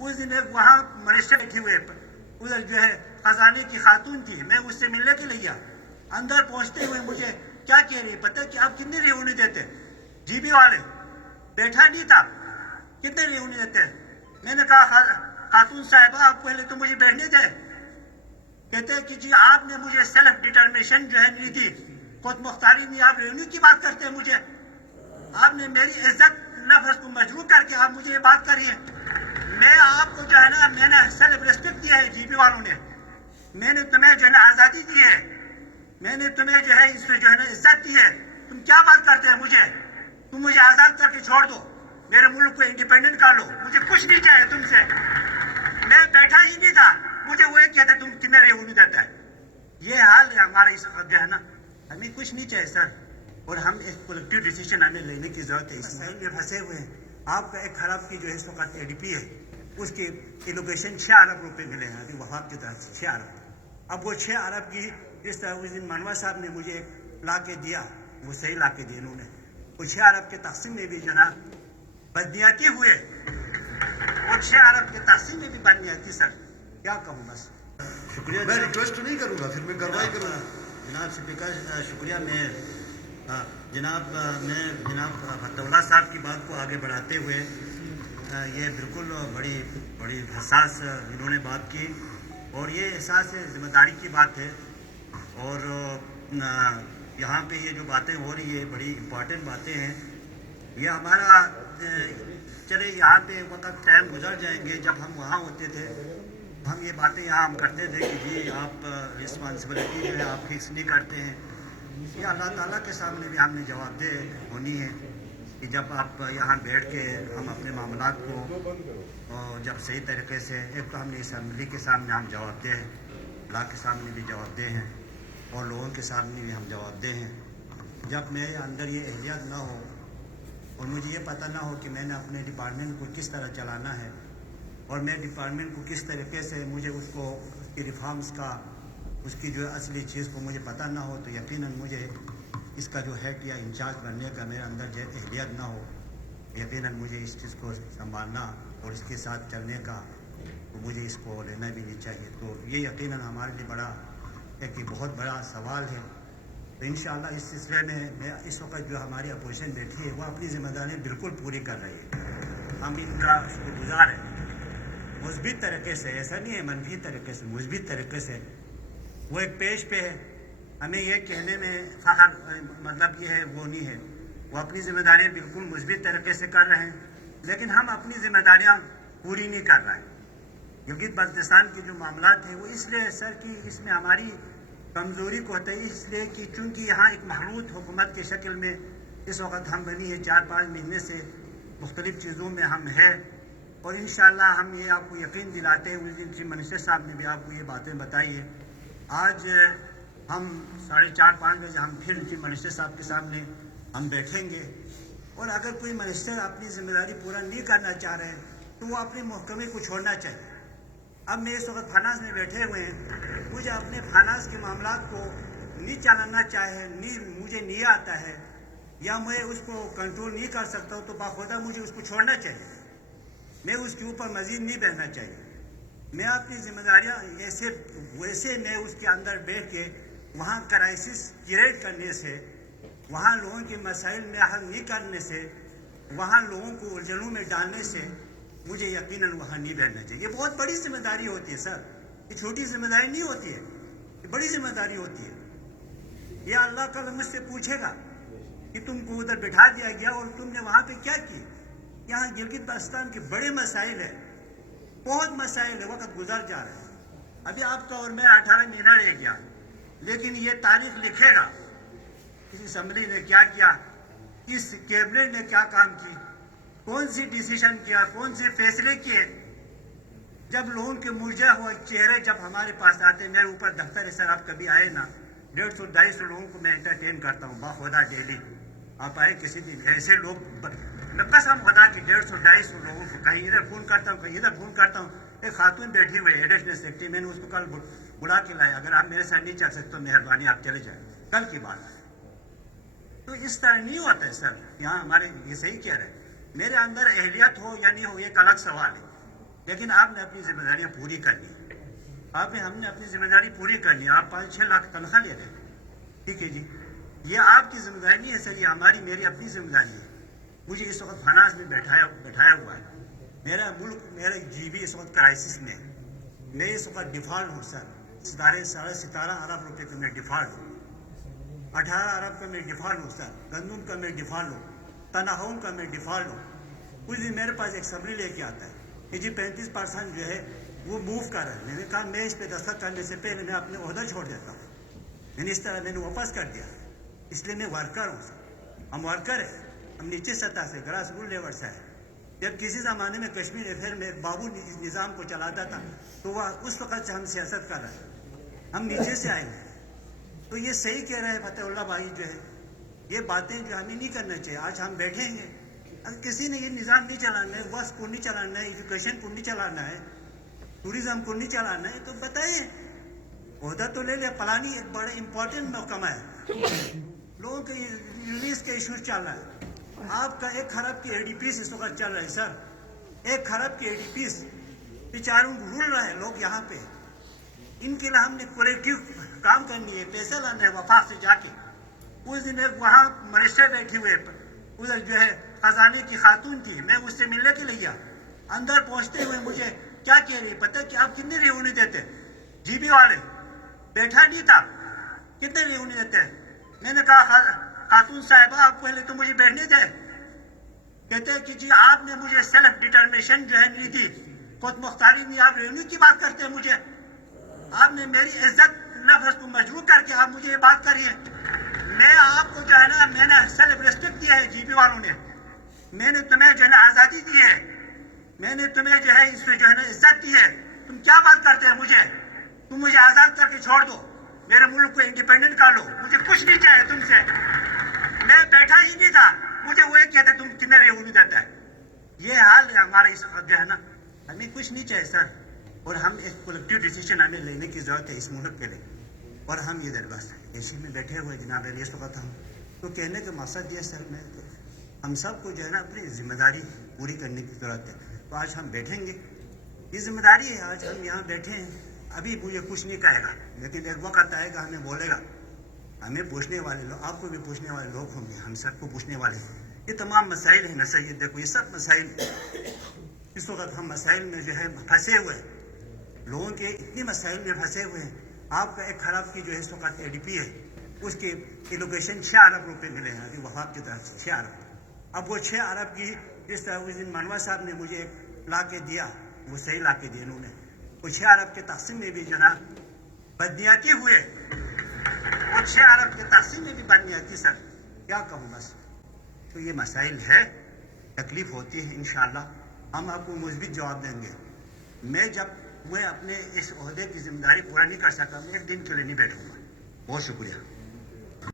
उस दिन एक वहाँ मनुष्य बैठी हुए उधर जो है खजाने की खातून थी, मैं उससे मिलने के लिए गया। अंदर पहुंचते हुए मुझे क्या कह रही है पता है कि आप कितने रेवन्यू देते? जीबी वाले बैठा नहीं था, कितने रेवन्यू देते? मैंने कहा खातून साहिबा आप पहले तो मुझे बैठने दे। कहते हैं कि जी आपने मुझे सेल्फ डिटर्मिनेशन जो है नहीं दी, खुद मुख्तारी नहीं, आप रेवन्यू की बात करते हैं मुझे। आपने मेरी इज्जत नफ्स को मजबूर करके आप मुझे ये बात करिए। मैं आपको जो है ना मैंने सेल्फ रिस्पेक्ट दिया है जीबी वालों ने, मैंने तुम्हें जो है ना आज़ादी दी है, मैंने तुम्हें जो है इसमें जो है ना इज्जत दी है। तुम क्या बात करते हैं मुझे? तुम मुझे आज़ाद करके छोड़ दो, मेरे मुल्क को इंडिपेंडेंट कर लो, मुझे कुछ नहीं चाहिए तुमसे। मैं बैठा ही नहीं था, मुझे वो एक कहते तुम कितने रेवन्यू देता है। ये हाल है हमारा इस वक्त जो है ना, हमें कुछ नहीं चाहिए सर, और हम एक कलेक्टिव डिसीजन हमें लेने की जरूरत है। इसराइल में फंसे हुए हैं। आपका एक खराब की जो है इस वक्त एडीपी है, उसकी एलोकेशन 6 अरब रुपए मिले हैं अभी वहाब की तरफ से 6 अरब। अब वो 6 अरब की जिस तरह उस दिन मनवा साहब ने मुझे ला के दिया, वो सही ला के दिए इन्होंने, वो 6 अरब के तकसीम में भी जो ना बदनियती हुए, वो 6 अरब के तकसीम में भी बदनियती। सर क्या कहूँ बस। शुक्रिया। मैं रिक्वेस्ट तो नहीं करूँगा, फिर मैं कार्रवाई करूँगा। जनाब स्पीकर शुक्रिया। मैं जनाब फतहुल्लाह साहब की बात को आगे बढ़ाते हुए ये बिल्कुल बड़ी हसास इन्होंने बात की, और ये एहसास ज़िम्मेदारी की बात है। और यहाँ पे ये जो बातें हो रही है बड़ी इम्पॉर्टेंट बातें हैं। ये हमारा चले यहाँ पे वक्त टाइम गुजर जाएंगे, जब हम वहाँ होते थे हम ये बातें यहाँ हम करते थे कि जी आप रिस्पॉन्सिबिलिटी जो है आप फिक्स नहीं करते हैं। ये अल्लाह ताला के सामने भी हमने जवाबदेह होनी है कि जब आप यहाँ बैठ के हम अपने मामलात को जब सही तरीके से, एक तो हमने असम्बली के सामने हम जवाबदेह हैं, अल्लाह के सामने भी जवाबदेह हैं, और लोगों के सामने भी हम जवाबदेह हैं। जब मेरे अंदर ये एहलियत ना हो और मुझे ये पता ना हो कि मैंने अपने डिपार्टमेंट को किस तरह चलाना है, और मैं डिपार्टमेंट को किस तरीके से मुझे उसको उसकी रिफॉर्म्स का उसकी जो असली चीज़ को मुझे पता ना हो, तो यकीनन मुझे इसका जो हेड या इंचार्ज बनने का मेरे अंदर जो एहलियत ना हो, यकीनन मुझे इस चीज़ को संभालना और इसके साथ चलने का तो मुझे इसको लेना भी नहीं चाहिए। तो ये यकीनन हमारे लिए बड़ा एक बहुत बड़ा सवाल है। तो इंशाअल्लाह इस सिलसिले में मैं इस वक्त जो हमारी अपोजिशन बैठी है वो अपनी जिम्मेदारियाँ बिल्कुल पूरी कर रही है। हम इनका शुक्रगुजार हैं मुस्बित तरीके से, ऐसा नहीं है मनफी तरीके से, मुस्बित तरीके से वो एक पेज पे है। हमें ये कहने में फ़ख्र मतलब ये है वो नहीं है, वो अपनी जिम्मेदारियाँ बिल्कुल मुस्बित तरीके से कर रहे हैं, लेकिन हम अपनी जिम्मेदारियाँ पूरी नहीं कर रहे हैं। गिलगित बल्तिस्तान के जो मामलात हैं वो इसलिए सर कि इसमें हमारी कमज़ोरी को होता है, इसलिए कि चूँकि यहाँ एक महलूत हुकूमत की शक्ल में इस वक्त हम बनी है, 4-5 महीने से मुख्तलिफ़ चीज़ों में हम हैं, और इंशाअल्लाह हम ये आपको यकीन दिलाते हैं। उस दिन चीफ मिनिस्टर साहब ने भी आपको ये बातें बताई है। आज हम 4:30-5 बजे हम फिर चीफ मिनिस्टर साहब के सामने हम बैठेंगे, और अगर कोई मिनिस्टर अपनी जिम्मेदारी पूरा नहीं करना चाह रहे हैं तो वो अपने महकमे को छोड़ना चाहिए। अब मैं इस वक्त फाइनेंस में बैठे हुए हैं, मुझे अपने फाइनेंस के मामलात को नहीं चलाना चाहे, मुझे नहीं आता है या मैं उसको कंट्रोल नहीं कर सकता हूँ, तो बाखुदा मुझे उसको छोड़ना चाहिए, मैं उसके ऊपर मजीद नहीं बहना चाहिए। मैं अपनी जिम्मेदारियाँ वैसे मैं उसके अंदर बैठ के वहाँ क्राइसिस क्रिएट करने से, वहाँ लोगों के मसाइल में हल नहीं करने से, वहाँ लोगों को उलझनों में डालने से मुझे यकीनन वहाँ नहीं बैठना चाहिए। ये बहुत बड़ी जिम्मेदारी होती है सर, ये छोटी जिम्मेदारी नहीं होती है, ये बड़ी जिम्मेदारी होती है। ये अल्लाह कल मुझसे पूछेगा कि तुमको उधर बिठा दिया गया और तुमने वहाँ पे क्या की। यहाँ गिलगित बल्तिस्तान के बड़े मसाइल है, बहुत मसाइल है, वक्त गुजर जा रहा है। अभी आपका और मेरा 18 महीना रह गया, लेकिन ये तारीख लिखेगा इस असम्बली ने क्या किया, इस कैबिनेट ने क्या काम की, कौन सी डिसीजन किया, कौन से फैसले किए। जब लोगों के मुरझे हुए चेहरे जब हमारे पास आते, मेरे ऊपर दफ्तर है सर, आप कभी आए ना, 150-250 लोगों को मैं एंटरटेन करता हूँ बाखुदा डेली। आप आए किसी दिन, ऐसे लोग कसम खुदा की 150-250 लोगों को कहीं इधर फ़ोन करता हूँ, कहीं इधर फ़ोन करता हूँ। एक खातून बैठी हुई है एडिशनल सेक्रेटरी, मैंने उसको कल बुला के लाया, अगर आप मेरे साथ नहीं चल सकते तो मेहरबानी आप चले जाए, कल की बात है। तो इस तरह नहीं होता है सर, यहाँ हमारे ये सही कह रहे हैं। मेरे अंदर अहलियत हो या नहीं हो एक अलग सवाल है, لیکن آپ نے اپنی ذمہ داریاں پوری کرنی. ہم نے اپنی ذمہ داری پوری کرنی ہے. آپ 5-6 لاکھ تنخواہ لے رہے ہیں, ٹھیک ہے جی, یہ آپ کی ذمہ داری نہیں ہے سر, یہ ہماری میری اپنی ذمہ داری ہے. مجھے اس وقت فنانس میں بٹھایا ہوا ہے. میرا ملک, میرا جی بی اس وقت کرائسس میں ہے. میں اس وقت ڈیفالٹ ہوں سر. 17.5 ارب روپے کا میں ڈیفالٹ ہوں. 18 ارب کا میں ڈیفالٹ ہوں سر. گندم کا میں ڈیفالٹ ہوں. تنخواہوں کا میں ڈیفالٹ ہوں. کچھ دن میرے پاس ایک سبری لے کے آتا ہے کہ جی 35% جو ہے وہ موو کر رہا ہے. میں نے کہا میں اس پہ دستخط کرنے سے پہلے میں اپنے عہدہ چھوڑ دیتا ہوں. میں نے اس طرح میں نے واپس کر دیا, اس لیے میں ورکر ہوں سر. ہم ورکر ہیں, ہم نیچے سطح سے گراس روٹ لیول سے ہے. جب کسی زمانے میں کشمیر افیئر میں بابو اس نظام کو چلاتا تھا تو وہ اس وقت سے ہم سیاست کر رہے ہیں. ہم نیچے سے آئے ہیں. تو یہ صحیح کہہ رہے ہیں فتح اللہ بھائی جو ہے, یہ باتیں جو ہمیں نہیں کرنا چاہیے. آج ہم بیٹھیں گے, اگر کسی نے یہ نظام نہیں چلانا ہے, وقت کو نہیں چلانا ہے, ایجوکیشن کو نہیں چلانا ہے, ٹوریزم کو نہیں چلانا ہے, تو بتائیے, عہدہ تو لے لیا. پلانی ایک بڑا امپورٹنٹ محکمہ ہے, لوگوں کے ریلیز کے ایشوز چل رہا ہے. آپ کا 1 خراب کی اے ڈی پیس اس وقت چل رہا ہے سر. 1 خراب کی اے ڈی پیس بیچاروں رول رہے ہیں لوگ یہاں پہ. ان کے لیے ہم نے کولیکٹیو کام کرنی ہے, پیسے لانا ہے وفاق سے جا کے. اس دن ایک وہاں منسٹر بیٹھی ہوئے, ادھر جو ہے خزانے کی خاتون تھی, میں اس سے ملنے کے لیے گیا. اندر پہنچتے ہوئے مجھے کیا کہہ رہی ہے پتہ کہ آپ کتنے ریونیو دیتے, جی بی والے بیٹھا نہیں تھا, کتنے ریونیو دیتے. میں نے کہا خاتون صاحبہ آپ پہلے تو مجھے بیٹھنے دے. کہتے ہیں کہ جی آپ نے مجھے سیلف ڈٹرمنیشن جو ہے نہیں دی, خود مختاری نہیں, آپ ریونیو کی بات کرتے ہیں مجھے. آپ نے میری عزت نفس کو مجروح کر کے آپ مجھے یہ بات کریے. میں آپ کو جو ہے نا, میں نے سیلف ریسپیکٹ دیا ہے جی بی والوں نے, میں نے تمہیں جو ہے نا آزادی دی ہے, میں نے تمہیں جو ہے اس پہ جو ہے نا عزت دی ہے. تم کیا بات کرتے ہیں مجھے, تم مجھے آزاد کر کے چھوڑ دو, میرے ملک کو انڈیپینڈنٹ کر لو, مجھے کچھ نہیں چاہیے تم سے. میں بیٹھا ہی نہیں تھا, مجھے وہ یہ کہتے تم کتنے ریونیو دیتا ہے. یہ حال ہے ہمارا اس وقت جو ہے نا, ہمیں کچھ نہیں چاہیے سر. اور ہم ایک کولیکٹیو ڈیسیشن ہمیں لینے کی ضرورت ہے اس ملک کے لیے. اور ہم ادھر بس اسی میں بیٹھے ہوئے جناب علی اس وقت. ہم تو کہنے کا مقصد یہ سر, میں ہم سب کو جو ہے نا اپنی ذمہ داری پوری کرنے کی ضرورت ہے. تو آج ہم بیٹھیں گے, یہ ذمہ داری ہے. آج ہم یہاں بیٹھے ہیں, ابھی مجھے کچھ نہیں کہے گا, لیکن ایک وقت آئے گا ہمیں بولے گا. ہمیں پوچھنے والے لوگ, آپ کو بھی پوچھنے والے لوگ ہوں گے, ہم سب کو پوچھنے والے ہیں. یہ تمام مسائل ہیں نا سر, یہ دیکھو یہ سب مسائل اس وقت ہم مسائل میں جو ہے پھنسے ہوئے ہیں. لوگوں کے اتنے مسائل میں پھنسے ہوئے ہیں. آپ کا 1 خراب کی جو ہے اس وقت اے ڈی پی ہے, اس کے ایلوکیشن 6 ارب روپے ملے ہیں ابھی وفاق کی طرف سے 6 ارب. اب وہ 6 ارب کی جس طرح اس دن منوا صاحب نے مجھے لا کے دیا, وہ صحیح لا کے دیا انہوں نے. وہ 6 ارب کے تقسیم میں بھی جناب بدنیاتی ہوئے, وہ 6 ارب کے تقسیم میں بھی بدنیاتی. سر کیا کہوں بس. تو یہ مسائل ہے, تکلیف ہوتی ہے. انشاءاللہ ہم آپ کو مثبت جواب دیں گے. میں اپنے اس عہدے کی ذمہ داری پورا نہیں کر سکتا, میں 1 دن کے لیے نہیں بیٹھوں گا. بہت شکریہ.